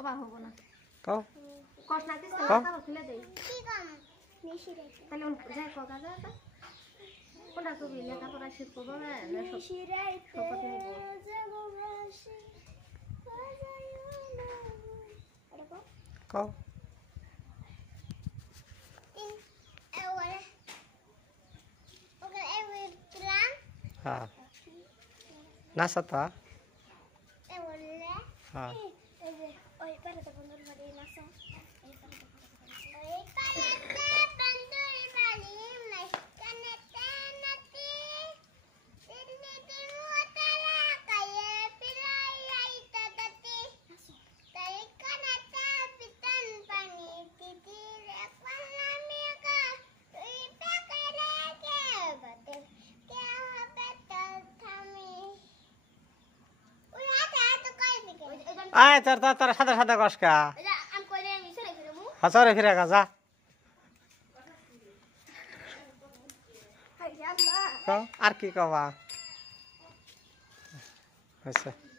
অবা হবো না কও কষ্ট না দিস কও খাবার খুলে দেই কি কাম মিশি রে তাহলে যাই কোকা যা তা কোনটা কবি লেখা পড়া শিখব না মিশি রাইতে যাবো ভাসি কও হ্যাঁ নাচতা হ্যাঁ আয় তোর সাদা সাদা কসকা হাসরে ফিরে গা যা আর কি কবা আচ্ছা